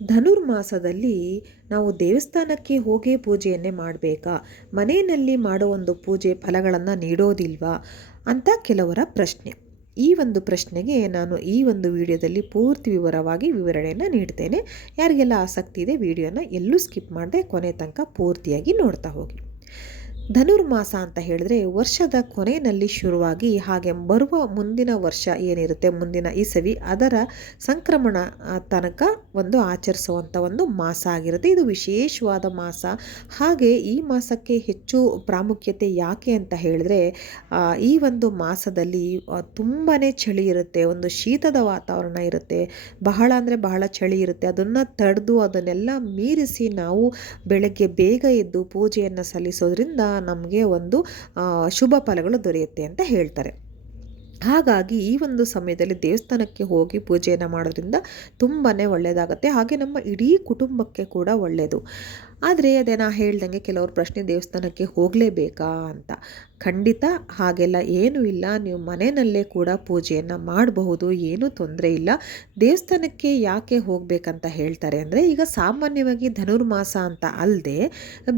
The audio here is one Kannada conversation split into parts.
ಧನುರ್ಮಾಸದಲ್ಲಿ ನಾವು ದೇವಸ್ಥಾನಕ್ಕೆ ಹೋಗಿ ಪೂಜೆಯನ್ನೇ ಮಾಡಬೇಕಾ, ಮನೆಯಲ್ಲಿ ಮಾಡೋ ಒಂದು ಪೂಜೆ ಫಲಗಳನ್ನು ನೀಡೋದಿಲ್ವಾ ಅಂತ ಕೆಲವರ ಪ್ರಶ್ನೆ. ಈ ಒಂದು ಪ್ರಶ್ನೆಗೆ ನಾನು ಈ ಒಂದು ವಿಡಿಯೋದಲ್ಲಿ ಪೂರ್ತಿ ವಿವರವಾಗಿ ವಿವರಣೆಯನ್ನು ನೀಡ್ತೇನೆ. ಯಾರಿಗೆಲ್ಲ ಆಸಕ್ತಿ ಇದೆ ವಿಡಿಯೋನ ಎಲ್ಲೂ ಸ್ಕಿಪ್ ಮಾಡದೆ ಕೊನೆ ತನಕ ಪೂರ್ತಿಯಾಗಿ ನೋಡ್ತಾ ಹೋಗಿ. ಧನುರ್ಮಾಸ ಅಂತ ಹೇಳಿದ್ರೆ ವರ್ಷದ ಕೊನೆಯಲ್ಲಿ ಶುರುವಾಗಿ ಹಾಗೆ ಬರುವ ಮುಂದಿನ ವರ್ಷ ಏನಿರುತ್ತೆ, ಮುಂದಿನ ಇಸವಿ ಅದರ ಸಂಕ್ರಮಣ ತನಕ ಒಂದು ಆಚರಿಸುವಂಥ ಒಂದು ಮಾಸ ಆಗಿರುತ್ತೆ. ಇದು ವಿಶೇಷವಾದ ಮಾಸ. ಹಾಗೆ ಈ ಮಾಸಕ್ಕೆ ಹೆಚ್ಚು ಪ್ರಾಮುಖ್ಯತೆ ಯಾಕೆ ಅಂತ ಹೇಳಿದ್ರೆ, ಈ ಒಂದು ಮಾಸದಲ್ಲಿ ತುಂಬಾ ಚಳಿ ಇರುತ್ತೆ, ಒಂದು ಶೀತದ ವಾತಾವರಣ ಇರುತ್ತೆ, ಬಹಳ ಅಂದರೆ ಬಹಳ ಚಳಿ ಇರುತ್ತೆ. ಅದನ್ನು ತಡೆದು ಅದನ್ನೆಲ್ಲ ಮೀರಿಸಿ ನಾವು ಬೆಳಗ್ಗೆ ಬೇಗ ಎದ್ದು ಪೂಜೆಯನ್ನು ಸಲ್ಲಿಸೋದ್ರಿಂದ ನಮಗೆ ಒಂದು ಶುಭ ಫಲಗಳು ದೊರೆಯುತ್ತೆ ಅಂತ ಹೇಳ್ತಾರೆ. ಹಾಗಾಗಿ ಈ ಒಂದು ಸಮಯದಲ್ಲಿ ದೇವಸ್ಥಾನಕ್ಕೆ ಹೋಗಿ ಪೂಜೆಯನ್ನು ಮಾಡೋದ್ರಿಂದ ತುಂಬಾ ಒಳ್ಳೆಯದಾಗುತ್ತೆ. ಹಾಗೆ ನಮ್ಮ ಇಡೀ ಕುಟುಂಬಕ್ಕೆ ಕೂಡ ಒಳ್ಳೆಯದು. ಆದರೆ ಅದೇ ನಾ ಹೇಳ್ದಂಗೆ ಕೆಲವ್ರ ಪ್ರಶ್ನೆ, ದೇವಸ್ಥಾನಕ್ಕೆ ಹೋಗಲೇಬೇಕಾ ಅಂತ. ಖಂಡಿತ ಹಾಗೆಲ್ಲ ಏನೂ ಇಲ್ಲ. ನೀವು ಮನೆಯಲ್ಲೇ ಕೂಡ ಪೂಜೆಯನ್ನು ಮಾಡಬಹುದು, ಏನೂ ತೊಂದರೆ ಇಲ್ಲ. ದೇವಸ್ಥಾನಕ್ಕೆ ಯಾಕೆ ಹೋಗಬೇಕಂತ ಹೇಳ್ತಾರೆ ಅಂದರೆ, ಈಗ ಸಾಮಾನ್ಯವಾಗಿ ಧನುರ್ಮಾಸ ಅಂತ ಅಲ್ಲದೆ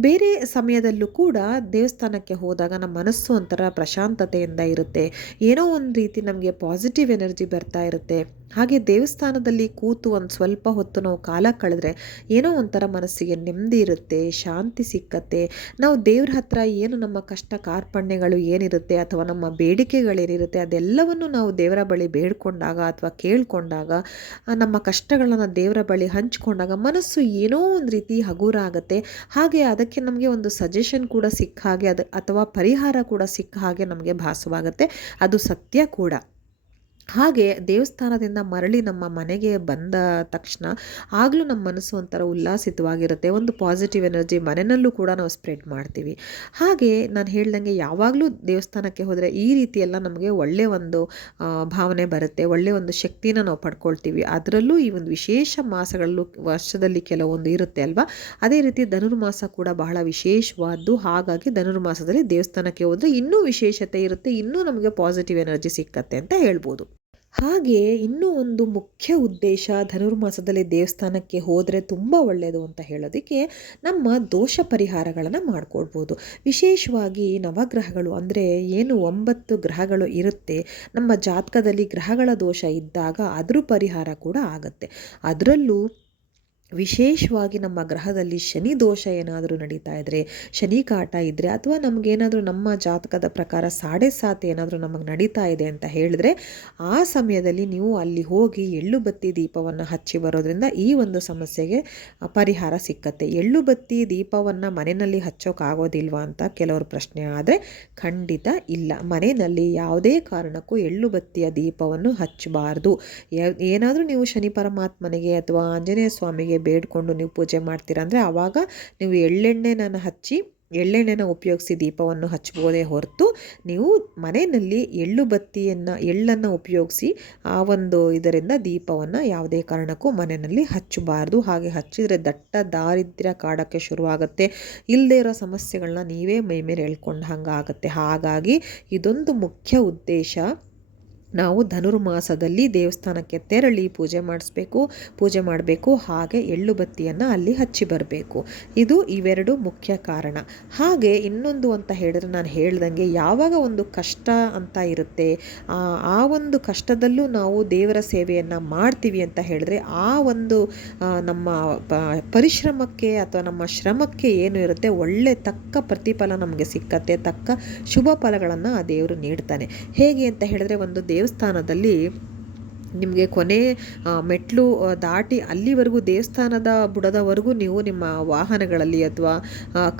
ಬೇರೆ ಸಮಯದಲ್ಲೂ ಕೂಡ ದೇವಸ್ಥಾನಕ್ಕೆ ಹೋದಾಗ ನಮ್ಮ ಮನಸ್ಸು ಒಂಥರ ಪ್ರಶಾಂತತೆಯಿಂದ ಇರುತ್ತೆ. ಏನೋ ಒಂದು ರೀತಿ ನಮಗೆ ಪಾಸಿಟಿವ್ ಎನರ್ಜಿ ಬರ್ತಾ ಇರುತ್ತೆ. ಹಾಗೆ ದೇವಸ್ಥಾನದಲ್ಲಿ ಕೂತು ಒಂದು ಸ್ವಲ್ಪ ಹೊತ್ತು ನಾವು ಕಾಲ ಕಳೆದ್ರೆ ಏನೋ ಒಂಥರ ಮನಸ್ಸಿಗೆ ನೆಮ್ಮದಿ ಇರುತ್ತೆ, ಶಾಂತಿ ಸಿಕ್ಕತ್ತೆ. ನಾವು ದೇವ್ರ ಹತ್ರ ಏನು ನಮ್ಮ ಕಷ್ಟ ಕಾರ್ಪಣ್ಯಗಳು ಏನಿರುತ್ತೆ ಅಥವಾ ನಮ್ಮ ಬೇಡಿಕೆಗಳೇನಿರುತ್ತೆ ಅದೆಲ್ಲವನ್ನು ನಾವು ದೇವರ ಬಳಿ ಬೇಡ್ಕೊಂಡಾಗ ಅಥವಾ ಕೇಳ್ಕೊಂಡಾಗ, ನಮ್ಮ ಕಷ್ಟಗಳನ್ನು ದೇವರ ಬಳಿ ಹಂಚ್ಕೊಂಡಾಗ ಮನಸ್ಸು ಏನೋ ಒಂದು ರೀತಿ ಹಗುರ ಆಗುತ್ತೆ. ಹಾಗೆ ಅದಕ್ಕೆ ನಮಗೆ ಒಂದು ಸಜೆಷನ್ ಕೂಡ ಸಿಕ್ಕ ಹಾಗೆ, ಅಥವಾ ಪರಿಹಾರ ಕೂಡ ಸಿಕ್ಕ ಹಾಗೆ ನಮಗೆ ಭಾಸವಾಗುತ್ತೆ. ಅದು ಸತ್ಯ ಕೂಡ. ಹಾಗೆ ದೇವಸ್ಥಾನದಿಂದ ಮರಳಿ ನಮ್ಮ ಮನೆಗೆ ಬಂದ ತಕ್ಷಣ ಆಗಲೂ ನಮ್ಮ ಮನಸ್ಸು ಒಂಥರ ಉಲ್ಲಾಸಿತವಾಗಿರುತ್ತೆ. ಒಂದು ಪಾಸಿಟಿವ್ ಎನರ್ಜಿ ಮನೆಯಲ್ಲೂ ಕೂಡ ನಾವು ಸ್ಪ್ರೆಡ್ ಮಾಡ್ತೀವಿ. ಹಾಗೆ ನಾನು ಹೇಳ್ದಂಗೆ ಯಾವಾಗಲೂ ದೇವಸ್ಥಾನಕ್ಕೆ ಹೋದರೆ ಈ ರೀತಿಯೆಲ್ಲ ನಮಗೆ ಒಳ್ಳೆಯ ಒಂದು ಭಾವನೆ ಬರುತ್ತೆ, ಒಳ್ಳೆಯ ಒಂದು ಶಕ್ತಿನ ನಾವು ಪಡ್ಕೊಳ್ತೀವಿ. ಅದರಲ್ಲೂ ಈ ಒಂದು ವಿಶೇಷ ಮಾಸಗಳಲ್ಲೂ ವರ್ಷದಲ್ಲಿ ಕೆಲವೊಂದು ಇರುತ್ತೆ ಅಲ್ವಾ, ಅದೇ ರೀತಿ ಧನುರ್ಮಾಸ ಕೂಡ ಬಹಳ ವಿಶೇಷವಾದ್ದು. ಹಾಗಾಗಿ ಧನುರ್ಮಾಸದಲ್ಲಿ ದೇವಸ್ಥಾನಕ್ಕೆ ಹೋದರೆ ಇನ್ನೂ ವಿಶೇಷತೆ ಇರುತ್ತೆ, ಇನ್ನೂ ನಮಗೆ ಪಾಸಿಟಿವ್ ಎನರ್ಜಿ ಸಿಕ್ಕತ್ತೆ ಅಂತ ಹೇಳ್ಬೋದು. ಹಾಗೆ ಇನ್ನೂ ಒಂದು ಮುಖ್ಯ ಉದ್ದೇಶ ಧನುರ್ಮಾಸದಲ್ಲಿ ದೇವಸ್ಥಾನಕ್ಕೆ ಹೋದರೆ ತುಂಬ ಒಳ್ಳೆಯದು ಅಂತ ಹೇಳೋದಕ್ಕೆ, ನಮ್ಮ ದೋಷ ಪರಿಹಾರಗಳನ್ನು ಮಾಡ್ಕೊಳ್ಬೋದು. ವಿಶೇಷವಾಗಿ ನವಗ್ರಹಗಳು ಅಂದರೆ ಏನು 9 ಗ್ರಹಗಳು ಇರುತ್ತೆ, ನಮ್ಮ ಜಾತಕದಲ್ಲಿ ಗ್ರಹಗಳ ದೋಷ ಇದ್ದಾಗ ಅದ್ರ ಪರಿಹಾರ ಕೂಡ ಆಗುತ್ತೆ. ಅದರಲ್ಲೂ ವಿಶೇಷವಾಗಿ ನಮ್ಮ ಗ್ರಹದಲ್ಲಿ ಶನಿ ದೋಷ ಏನಾದರೂ ನಡೀತಾ ಇದ್ದರೆ, ಶನಿ ಕಾಟ ಇದ್ದರೆ, ಅಥವಾ ನಮಗೇನಾದರೂ ನಮ್ಮ ಜಾತಕದ ಪ್ರಕಾರ 7.5 ಏನಾದರೂ ನಮಗೆ ನಡೀತಾ ಇದೆ ಅಂತ ಹೇಳಿದ್ರೆ, ಆ ಸಮಯದಲ್ಲಿ ನೀವು ಅಲ್ಲಿ ಹೋಗಿ ಎಳ್ಳು ಬತ್ತಿ ದೀಪವನ್ನು ಹಚ್ಚಿ ಬರೋದ್ರಿಂದ ಈ ಒಂದು ಸಮಸ್ಯೆಗೆ ಪರಿಹಾರ ಸಿಕ್ಕತ್ತೆ. ಎಳ್ಳು ಬತ್ತಿ ದೀಪವನ್ನು ಮನೆಯಲ್ಲಿ ಹಚ್ಚೋಕ್ಕಾಗೋದಿಲ್ವಾ ಅಂತ ಕೆಲವ್ರ ಪ್ರಶ್ನೆ. ಆದರೆ ಖಂಡಿತ ಇಲ್ಲ, ಮನೆಯಲ್ಲಿ ಯಾವುದೇ ಕಾರಣಕ್ಕೂ ಎಳ್ಳು ಬತ್ತಿಯ ದೀಪವನ್ನು ಹಚ್ಚಬಾರ್ದು. ಏನಾದರೂ ನೀವು ಶನಿ ಪರಮಾತ್ಮನಿಗೆ ಅಥವಾ ಆಂಜನೇಯ ಸ್ವಾಮಿಗೆ ಬೇಡ್ಕೊಂಡು ನೀವು ಪೂಜೆ ಮಾಡ್ತೀರಾ ಅಂದರೆ ಆವಾಗ ನೀವು ಎಳ್ಳೆಣ್ಣೆನ ಉಪಯೋಗಿಸಿ ದೀಪವನ್ನು ಹಚ್ಚಬಹುದೇ ಹೊರತು, ನೀವು ಮನೆಯಲ್ಲಿ ಎಳ್ಳನ್ನು ಉಪಯೋಗಿಸಿ ಆ ಒಂದು ಇದರಿಂದ ದೀಪವನ್ನು ಯಾವುದೇ ಕಾರಣಕ್ಕೂ ಮನೆಯಲ್ಲಿ ಹಚ್ಚಬಾರ್ದು. ಹಾಗೆ ಹಚ್ಚಿದರೆ ದಟ್ಟ ದಾರಿದ್ರ್ಯ ಕಾಡೋಕ್ಕೆ ಶುರುವಾಗುತ್ತೆ. ಇಲ್ಲದೇ ಇರೋ ಸಮಸ್ಯೆಗಳನ್ನ ನೀವೇ ಮೈ ಮೇಲೆ ಎಳ್ಕೊಂಡು ಹಂಗಾಗುತ್ತೆ. ಹಾಗಾಗಿ ಇದೊಂದು ಮುಖ್ಯ ಉದ್ದೇಶ. ನಾವು ಧನುರ್ಮಾಸದಲ್ಲಿ ದೇವಸ್ಥಾನಕ್ಕೆ ತೆರಳಿ ಪೂಜೆ ಮಾಡಬೇಕು. ಹಾಗೆ ಎಳ್ಳು ಬತ್ತಿಯನ್ನು ಅಲ್ಲಿ ಹಚ್ಚಿ ಬರಬೇಕು. ಇದು ಇವೆರಡು ಮುಖ್ಯ ಕಾರಣ. ಹಾಗೆ ಇನ್ನೊಂದು ಅಂತ ಹೇಳಿದ್ರೆ, ನಾನು ಹೇಳ್ದಂಗೆ ಯಾವಾಗ ಒಂದು ಕಷ್ಟ ಅಂತ ಇರುತ್ತೆ, ಆ ಒಂದು ಕಷ್ಟದಲ್ಲೂ ನಾವು ದೇವರ ಸೇವೆಯನ್ನು ಮಾಡ್ತೀವಿ ಅಂತ ಹೇಳಿದ್ರೆ, ಆ ಒಂದು ನಮ್ಮ ಪರಿಶ್ರಮಕ್ಕೆ ಅಥವಾ ನಮ್ಮ ಶ್ರಮಕ್ಕೆ ಏನು ಇರುತ್ತೆ ಒಳ್ಳೆ ತಕ್ಕ ಪ್ರತಿಫಲ ನಮಗೆ ಸಿಕ್ಕತ್ತೆ, ತಕ್ಕ ಶುಭ ಫಲಗಳನ್ನು ಆ ದೇವರು ನೀಡ್ತಾನೆ. ಹೇಗೆ ಅಂತ ಹೇಳಿದ್ರೆ, ಒಂದು ದೇವಸ್ಥಾನದಲ್ಲಿ ನಿಮಗೆ ಕೊನೆ ಮೆಟ್ಲು ದಾಟಿ ಅಲ್ಲಿವರೆಗೂ ದೇವಸ್ಥಾನದ ಬುಡದವರೆಗೂ ನೀವು ನಿಮ್ಮ ವಾಹನಗಳಲ್ಲಿ ಅಥವಾ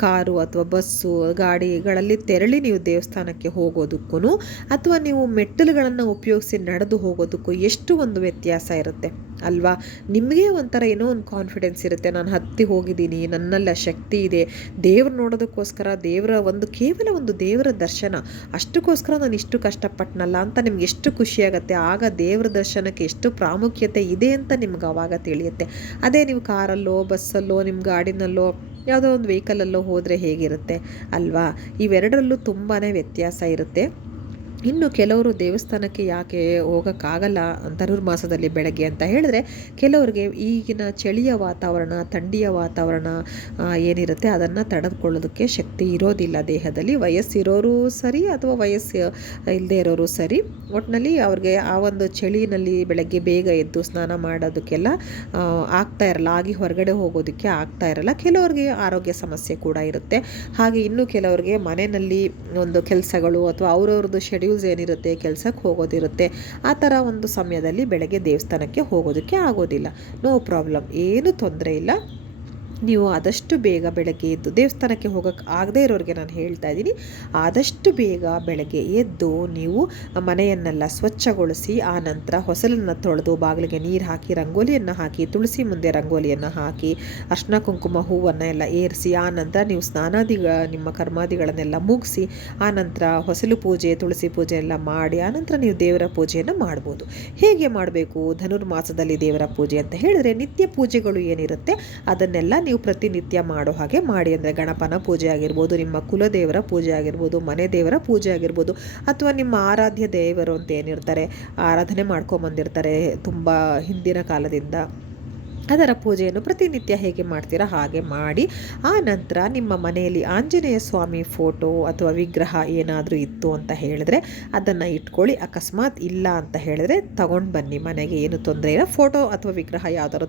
ಕಾರು ಅಥವಾ ಬಸ್ಸು ಗಾಡಿಗಳಲ್ಲಿ ತೆರಳಿ ನೀವು ದೇವಸ್ಥಾನಕ್ಕೆ ಹೋಗೋದಕ್ಕೂ ಅಥವಾ ನೀವು ಮೆಟ್ಟಲುಗಳನ್ನು ಉಪಯೋಗಿಸಿ ನಡೆದು ಹೋಗೋದಕ್ಕೂ ಎಷ್ಟು ಒಂದು ವ್ಯತ್ಯಾಸ ಇರುತ್ತೆ ಅಲ್ವಾ. ನಿಮಗೆ ಒಂಥರ ಏನೋ ಒಂದು ಕಾನ್ಫಿಡೆನ್ಸ್ ಇರುತ್ತೆ, ನಾನು ಹತ್ತಿ ಹೋಗಿದ್ದೀನಿ, ನನ್ನೆಲ್ಲ ಶಕ್ತಿ ಇದೆ, ದೇವ್ರು ನೋಡೋದಕ್ಕೋಸ್ಕರ ಕೇವಲ ಒಂದು ದೇವರ ದರ್ಶನ ಅಷ್ಟಕ್ಕೋಸ್ಕರ ನಾನು ಇಷ್ಟು ಕಷ್ಟಪಟ್ಟನಲ್ಲ ಅಂತ ನಿಮ್ಗೆ ಎಷ್ಟು ಖುಷಿಯಾಗುತ್ತೆ. ಆಗ ದೇವರ ದರ್ಶನಕ್ಕೆ ಎಷ್ಟು ಪ್ರಾಮುಖ್ಯತೆ ಇದೆ ಅಂತ ನಿಮ್ಗೆ ಆವಾಗ ತಿಳಿಯುತ್ತೆ. ಅದೇ ನೀವು ಕಾರಲ್ಲೋ ಬಸ್ಸಲ್ಲೋ ನಿಮ್ಮ ಗಾಡಿನಲ್ಲೋ ಯಾವುದೋ ಒಂದು ವೆಹಿಕಲಲ್ಲೋ ಹೋದರೆ ಹೇಗಿರುತ್ತೆ ಅಲ್ವಾ. ಇವೆರಡರಲ್ಲೂ ತುಂಬಾ ವ್ಯತ್ಯಾಸ ಇರುತ್ತೆ. ಇನ್ನು ಕೆಲವರು ದೇವಸ್ಥಾನಕ್ಕೆ ಯಾಕೆ ಹೋಗೋಕ್ಕಾಗಲ್ಲ ಧನುರ್ಮಾಸದಲ್ಲಿ ಬೆಳಗ್ಗೆ ಅಂತ ಹೇಳಿದ್ರೆ, ಕೆಲವರಿಗೆ ಈಗಿನ ಚಳಿಯ ವಾತಾವರಣ, ಥಂಡಿಯ ವಾತಾವರಣ ಏನಿರುತ್ತೆ ಅದನ್ನು ತಡೆದುಕೊಳ್ಳೋದಕ್ಕೆ ಶಕ್ತಿ ಇರೋದಿಲ್ಲ ದೇಹದಲ್ಲಿ. ವಯಸ್ಸಿರೋರು ಸರಿ ಅಥವಾ ವಯಸ್ಸು ಇಲ್ಲದೆ ಇರೋರು ಸರಿ, ಒಟ್ಟಿನಲ್ಲಿ ಅವ್ರಿಗೆ ಆ ಒಂದು ಚಳಿನಲ್ಲಿ ಬೆಳಗ್ಗೆ ಬೇಗ ಎದ್ದು ಸ್ನಾನ ಮಾಡೋದಕ್ಕೆಲ್ಲ ಆಗ್ತಾ ಇರಲ್ಲ, ಆಗಿ ಹೊರಗಡೆ ಹೋಗೋದಕ್ಕೆ ಆಗ್ತಾ ಇರಲ್ಲ. ಕೆಲವರಿಗೆ ಆರೋಗ್ಯ ಸಮಸ್ಯೆ ಕೂಡ ಇರುತ್ತೆ. ಹಾಗೆ ಇನ್ನು ಕೆಲವರಿಗೆ ಮನೆಯಲ್ಲಿ ಒಂದು ಕೆಲಸಗಳು ಅಥವಾ ಅವ್ರವ್ರದ್ದು ಶೆಡ್ಯೂಲ್ಸ್ ಏನಿರುತ್ತೆ, ಕೆಲಸಕ್ಕೆ ಹೋಗೋದಿರುತ್ತೆ, ಆ ಥರ ಒಂದು ಸಮಯದಲ್ಲಿ ಬೆಳಗ್ಗೆ ದೇವಸ್ಥಾನಕ್ಕೆ ಹೋಗೋದಕ್ಕೆ ಆಗೋದಿಲ್ಲ. ನೋ ಪ್ರಾಬ್ಲಮ್, ಏನೂ ತೊಂದರೆ ಇಲ್ಲ. ನೀವು ಆದಷ್ಟು ಬೇಗ ಬೆಳಗ್ಗೆ ಎದ್ದು ದೇವಸ್ಥಾನಕ್ಕೆ ಹೋಗೋಕ್ಕೆ ಆಗದೇ ಇರೋರಿಗೆ ನಾನು ಹೇಳ್ತಾ ಇದ್ದೀನಿ, ಆದಷ್ಟು ಬೇಗ ಬೆಳಗ್ಗೆ ಎದ್ದು ನೀವು ಮನೆಯನ್ನೆಲ್ಲ ಸ್ವಚ್ಛಗೊಳಿಸಿ, ಆ ನಂತರ ಹೊಸಲನ್ನು ತೊಳೆದು ಬಾಗಿಲಿಗೆ ನೀರು ಹಾಕಿ, ರಂಗೋಲಿಯನ್ನು ಹಾಕಿ, ತುಳಸಿ ಮುಂದೆ ರಂಗೋಲಿಯನ್ನು ಹಾಕಿ, ಅರ್ಶಿನ ಕುಂಕುಮ ಹೂವನ್ನು ಎಲ್ಲ ಏರಿಸಿ, ಆ ನಂತರ ನೀವು ನಿಮ್ಮ ಕರ್ಮಾದಿಗಳನ್ನೆಲ್ಲ ಮುಗಿಸಿ, ಆ ನಂತರ ಹೊಸಲು ಪೂಜೆ, ತುಳಸಿ ಪೂಜೆ ಎಲ್ಲ ಮಾಡಿ, ಆನಂತರ ನೀವು ದೇವರ ಪೂಜೆಯನ್ನು ಮಾಡ್ಬೋದು. ಹೇಗೆ ಮಾಡಬೇಕು ಧನುರ್ಮಾಸದಲ್ಲಿ ದೇವರ ಪೂಜೆ ಅಂತ ಹೇಳಿದ್ರೆ, ನಿತ್ಯ ಪೂಜೆಗಳು ಏನಿರುತ್ತೆ ಅದನ್ನೆಲ್ಲ ನೀವು ಪ್ರತಿನಿತ್ಯ ಮಾಡೋ ಹಾಗೆ ಮಾಡಿ. ಅಂದರೆ ಗಣಪನ ಪೂಜೆ ಆಗಿರ್ಬೋದು, ನಿಮ್ಮ ಕುಲದೇವರ ಪೂಜೆ ಆಗಿರ್ಬೋದು, ಮನೆ ದೇವರ ಪೂಜೆ ಆಗಿರ್ಬೋದು, ಅಥವಾ ನಿಮ್ಮ ಆರಾಧ್ಯ ದೇವರು ಅಂತ ಏನಿರ್ತಾರೆ, ಆರಾಧನೆ ಮಾಡ್ಕೊಂಬಂದಿರ್ತಾರೆ ತುಂಬ ಹಿಂದಿನ ಕಾಲದಿಂದ, ಅದರ ಪೂಜೆಯನ್ನು ಪ್ರತಿನಿತ್ಯ ಹೇಗೆ ಮಾಡ್ತೀರಾ ಹಾಗೆ ಮಾಡಿ. ಆ ನಂತರ ನಿಮ್ಮ ಮನೆಯಲ್ಲಿ ಆಂಜನೇಯ ಸ್ವಾಮಿ ಫೋಟೋ ಅಥವಾ ವಿಗ್ರಹ ಏನಾದರೂ ಇತ್ತು ಅಂತ ಹೇಳಿದ್ರೆ ಅದನ್ನು ಇಟ್ಕೊಳ್ಳಿ. ಅಕಸ್ಮಾತ್ ಇಲ್ಲ ಅಂತ ಹೇಳಿದ್ರೆ ತಗೊಂಡು ಬನ್ನಿ, ಮನೆಗೆ ಏನು ತೊಂದರೆ ಇಲ್ಲ. ಫೋಟೋ ಅಥವಾ ವಿಗ್ರಹ ಯಾವುದಾದ್ರು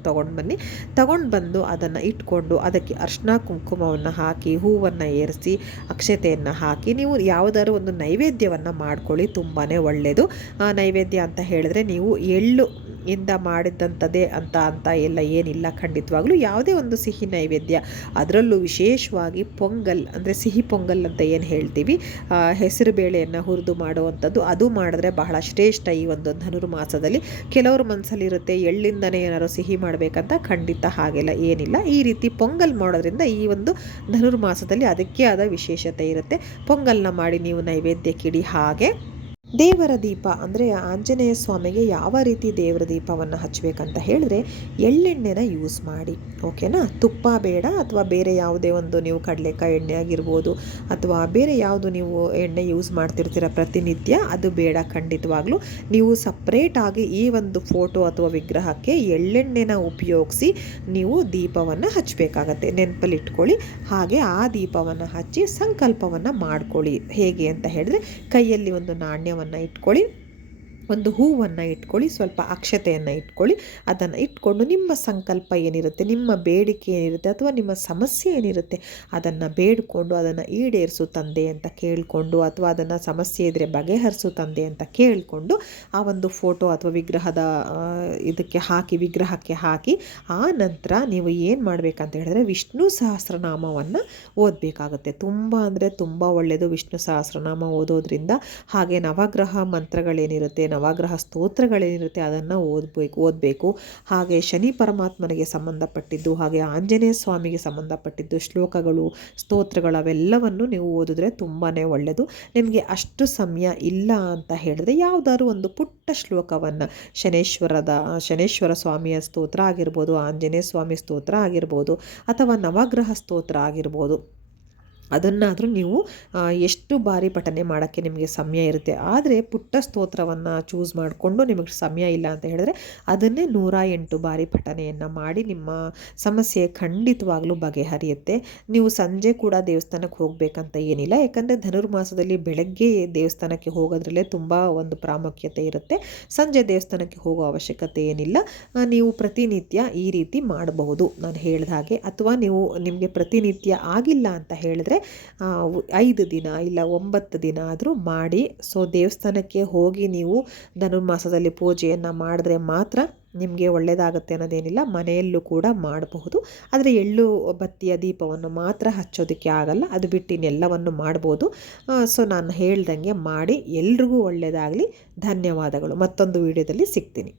ತಗೊಂಡು ಬಂದು ಅದನ್ನು ಇಟ್ಕೊಂಡು ಅದಕ್ಕೆ ಅರ್ಶಿನ ಕುಂಕುಮವನ್ನು ಹಾಕಿ, ಹೂವನ್ನು ಏರಿಸಿ, ಅಕ್ಷತೆಯನ್ನು ಹಾಕಿ ನೀವು ಯಾವುದಾದ್ರು ಒಂದು ನೈವೇದ್ಯವನ್ನು ಮಾಡ್ಕೊಳ್ಳಿ. ತುಂಬಾ ಒಳ್ಳೆಯದು. ನೈವೇದ್ಯ ಅಂತ ಹೇಳಿದ್ರೆ ನೀವು ಎಳ್ಳು ಇಂದ ಮಾಡಿದ್ದಂಥದ್ದೇ ಅಂತ ಎಲ್ಲ ಏನಿಲ್ಲ. ಖಂಡಿತವಾಗ್ಲೂ ಯಾವುದೇ ಒಂದು ಸಿಹಿ ನೈವೇದ್ಯ, ಅದರಲ್ಲೂ ವಿಶೇಷವಾಗಿ ಪೊಂಗಲ್ ಅಂದರೆ ಸಿಹಿ ಪೊಂಗಲ್ ಅಂತ ಏನು ಹೇಳ್ತೀವಿ, ಹೆಸರು ಬೇಳೆಯನ್ನು ಹುರಿದು ಮಾಡುವಂಥದ್ದು, ಅದು ಮಾಡಿದ್ರೆ ಬಹಳ ಶ್ರೇಷ್ಠ ಈ ಒಂದು ಧನುರ್ಮಾಸದಲ್ಲಿ. ಕೆಲವ್ರ ಮನಸ್ಸಲ್ಲಿರುತ್ತೆ ಎಳ್ಳಿಂದನೇ ಏನಾದ್ರು ಸಿಹಿ ಮಾಡಬೇಕಂತ, ಖಂಡಿತ ಹಾಗೆಲ್ಲ ಏನಿಲ್ಲ. ಈ ರೀತಿ ಪೊಂಗಲ್ ಮಾಡೋದ್ರಿಂದ ಈ ಒಂದು ಧನುರ್ಮಾಸದಲ್ಲಿ ಅದಕ್ಕೆ ಆದ ವಿಶೇಷತೆ ಇರುತ್ತೆ. ಪೊಂಗಲ್ನ ಮಾಡಿ ನೀವು ನೈವೇದ್ಯಕ್ಕಿಡಿ. ಹಾಗೆ ದೇವರ ದೀಪ ಅಂದರೆ ಆಂಜನೇಯ ಸ್ವಾಮಿಗೆ ಯಾವ ರೀತಿ ದೇವರ ದೀಪವನ್ನು ಹಚ್ಚಬೇಕಂತ ಹೇಳಿದ್ರೆ, ಎಳ್ಳೆಣ್ಣೆನ ಯೂಸ್ ಮಾಡಿ, ಓಕೆನಾ. ತುಪ್ಪ ಬೇಡ, ಅಥವಾ ಬೇರೆ ಯಾವುದೇ ಒಂದು ನೀವು ಕಡಲೆಕಾಯಿ ಎಣ್ಣೆ ಆಗಿರ್ಬೋದು, ಅಥವಾ ಬೇರೆ ಯಾವುದು ನೀವು ಎಣ್ಣೆ ಯೂಸ್ ಮಾಡ್ತಿರ್ತೀರ ಪ್ರತಿನಿತ್ಯ, ಅದು ಬೇಡ. ಖಂಡಿತವಾಗ್ಲೂ ನೀವು ಸಪ್ರೇಟಾಗಿ ಈ ಒಂದು ಫೋಟೋ ಅಥವಾ ವಿಗ್ರಹಕ್ಕೆ ಎಳ್ಳೆಣ್ಣೆನ ಉಪಯೋಗಿಸಿ ನೀವು ದೀಪವನ್ನು ಹಚ್ಚಬೇಕಾಗತ್ತೆ, ನೆನಪಲ್ಲಿ ಇಟ್ಕೊಳ್ಳಿ. ಹಾಗೆ ಆ ದೀಪವನ್ನು ಹಚ್ಚಿ ಸಂಕಲ್ಪವನ್ನು ಮಾಡ್ಕೊಳ್ಳಿ. ಹೇಗೆ ಅಂತ ಹೇಳಿದ್ರೆ, ಕೈಯಲ್ಲಿ ಒಂದು ನಾಣ್ಯ ಇಟ್ಕೊಳ್ಳಿ, ಒಂದು ಹೂವನ್ನು ಇಟ್ಕೊಳ್ಳಿ, ಸ್ವಲ್ಪ ಅಕ್ಷತೆಯನ್ನು ಇಟ್ಕೊಳ್ಳಿ. ಅದನ್ನು ಇಟ್ಕೊಂಡು ನಿಮ್ಮ ಸಂಕಲ್ಪ ಏನಿರುತ್ತೆ, ನಿಮ್ಮ ಬೇಡಿಕೆ ಏನಿರುತ್ತೆ, ಅಥವಾ ನಿಮ್ಮ ಸಮಸ್ಯೆ ಏನಿರುತ್ತೆ ಅದನ್ನು ಬೇಡಿಕೊಂಡು ಅದನ್ನು ಈಡೇರಿಸು ತಂದೆ ಅಂತ ಕೇಳಿಕೊಂಡು, ಅಥವಾ ಅದನ್ನು ಸಮಸ್ಯೆ ಇದ್ದರೆ ಬಗೆಹರಿಸು ತಂದೆ ಅಂತ ಕೇಳಿಕೊಂಡು ಆ ಒಂದು ಫೋಟೋ ಅಥವಾ ವಿಗ್ರಹದ ವಿಗ್ರಹಕ್ಕೆ ಹಾಕಿ, ಆ ನಂತರ ನೀವು ಏನು ಮಾಡಬೇಕಂತ ಹೇಳಿದ್ರೆ ವಿಷ್ಣು ಸಹಸ್ರನಾಮವನ್ನು ಓದಬೇಕಾಗುತ್ತೆ. ತುಂಬ ಅಂದರೆ ತುಂಬ ಒಳ್ಳೆಯದು ವಿಷ್ಣು ಸಹಸ್ರನಾಮ ಓದೋದ್ರಿಂದ. ಹಾಗೆ ನವಗ್ರಹ ಮಂತ್ರಗಳೇನಿರುತ್ತೆ, ನವಗ್ರಹ ಸ್ತೋತ್ರಗಳೇನಿರುತ್ತೆ ಅದನ್ನು ಓದಬೇಕು. ಹಾಗೆ ಶನಿ ಪರಮಾತ್ಮನಿಗೆ ಸಂಬಂಧಪಟ್ಟಿದ್ದು, ಹಾಗೆ ಆಂಜನೇಯ ಸ್ವಾಮಿಗೆ ಸಂಬಂಧಪಟ್ಟಿದ್ದು ಶ್ಲೋಕಗಳು, ಸ್ತೋತ್ರಗಳು ಅವೆಲ್ಲವನ್ನು ನೀವು ಓದಿದ್ರೆ ತುಂಬಾ ಒಳ್ಳೆಯದು. ನಿಮಗೆ ಅಷ್ಟು ಸಮಯ ಇಲ್ಲ ಅಂತ ಹೇಳಿದ್ರೆ ಯಾವುದಾದ್ರು ಒಂದು ಪುಟ್ಟ ಶ್ಲೋಕವನ್ನು, ಶನೇಶ್ವರ ಸ್ವಾಮಿಯ ಸ್ತೋತ್ರ ಆಗಿರ್ಬೋದು, ಆಂಜನೇಯ ಸ್ವಾಮಿ ಸ್ತೋತ್ರ ಆಗಿರ್ಬೋದು, ಅಥವಾ ನವಗ್ರಹ ಸ್ತೋತ್ರ ಆಗಿರ್ಬೋದು, ಅದನ್ನಾದರೂ ನೀವು ಎಷ್ಟು ಬಾರಿ ಪಠನೆ ಮಾಡೋಕ್ಕೆ ನಿಮಗೆ ಸಮಯ ಇರುತ್ತೆ. ಆದರೆ ಪುಟ್ಟ ಸ್ತೋತ್ರವನ್ನು ಚೂಸ್ ಮಾಡಿಕೊಂಡು ನಿಮಗೆ ಸಮಯ ಇಲ್ಲ ಅಂತ ಹೇಳಿದ್ರೆ ಅದನ್ನೇ 108 ಬಾರಿ ಪಠನೆಯನ್ನು ಮಾಡಿ ನಿಮ್ಮ ಸಮಸ್ಯೆ ಖಂಡಿತವಾಗ್ಲೂ ಬಗೆಹರಿಯುತ್ತೆ. ನೀವು ಸಂಜೆ ಕೂಡ ದೇವಸ್ಥಾನಕ್ಕೆ ಹೋಗಬೇಕಂತ ಏನಿಲ್ಲ, ಯಾಕಂದರೆ ಧನುರ್ಮಾಸದಲ್ಲಿ ಬೆಳಗ್ಗೆ ದೇವಸ್ಥಾನಕ್ಕೆ ಹೋಗೋದ್ರಲ್ಲೇ ತುಂಬ ಒಂದು ಪ್ರಾಮುಖ್ಯತೆ ಇರುತ್ತೆ. ಸಂಜೆ ದೇವಸ್ಥಾನಕ್ಕೆ ಹೋಗೋ ಅವಶ್ಯಕತೆ ಏನಿಲ್ಲ. ನೀವು ಪ್ರತಿನಿತ್ಯ ಈ ರೀತಿ ಮಾಡಬಹುದು ನಾನು ಹೇಳಿದ ಹಾಗೆ. ಅಥವಾ ನಿಮಗೆ ಪ್ರತಿನಿತ್ಯ ಆಗಿಲ್ಲ ಅಂತ ಹೇಳಿದ್ರೆ 5 ದಿನ ಇಲ್ಲ 9 ದಿನ ಆದರೂ ಮಾಡಿ. ಸೊ ದೇವಸ್ಥಾನಕ್ಕೆ ಹೋಗಿ ನೀವು ಧನುರ್ಮಾಸದಲ್ಲಿ ಪೂಜೆಯನ್ನು ಮಾಡಿದ್ರೆ ಮಾತ್ರ ನಿಮಗೆ ಒಳ್ಳೆಯದಾಗುತ್ತೆ ಅನ್ನೋದೇನಿಲ್ಲ. ಮನೆಯಲ್ಲೂ ಕೂಡ ಮಾಡಬಹುದು, ಆದರೆ ಎಳ್ಳು ಬತ್ತಿಯ ದೀಪವನ್ನು ಮಾತ್ರ ಹಚ್ಚೋದಕ್ಕೆ ಆಗಲ್ಲ. ಅದು ಬಿಟ್ಟು ಇನ್ನೆಲ್ಲವನ್ನು ಮಾಡ್ಬೋದು. ಸೊ ನಾನು ಹೇಳ್ದಂಗೆ ಮಾಡಿ. ಎಲ್ರಿಗೂ ಒಳ್ಳೆಯದಾಗಲಿ. ಧನ್ಯವಾದಗಳು. ಮತ್ತೊಂದು ವಿಡಿಯೋದಲ್ಲಿ ಸಿಗ್ತೀನಿ.